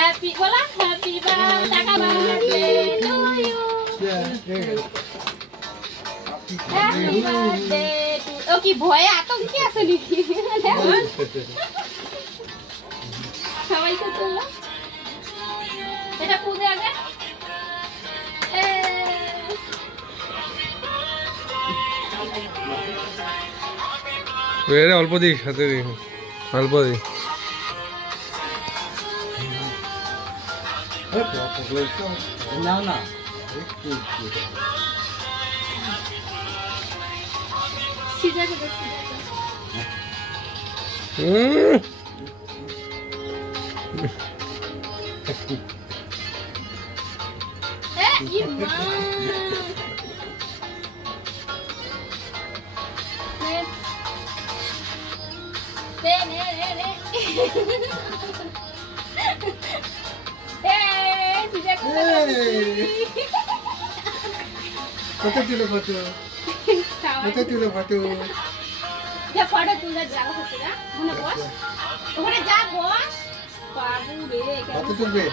Happy bola, happy birthday to you. Happy birthday to. Okay, boy, atong কি আছে নাকি? সবাই তো তোলা। এটা পুজো আগে। এর অল্প দিক সাথে দিক অল্প দিক না না সিজা করে সিজা কত তুলো ফটো কত তুলো ফটো যা ফটো তুলে জায়গা হচ্ছে না মনে বস ওখানে যা বস বাবু রে কত তুলবে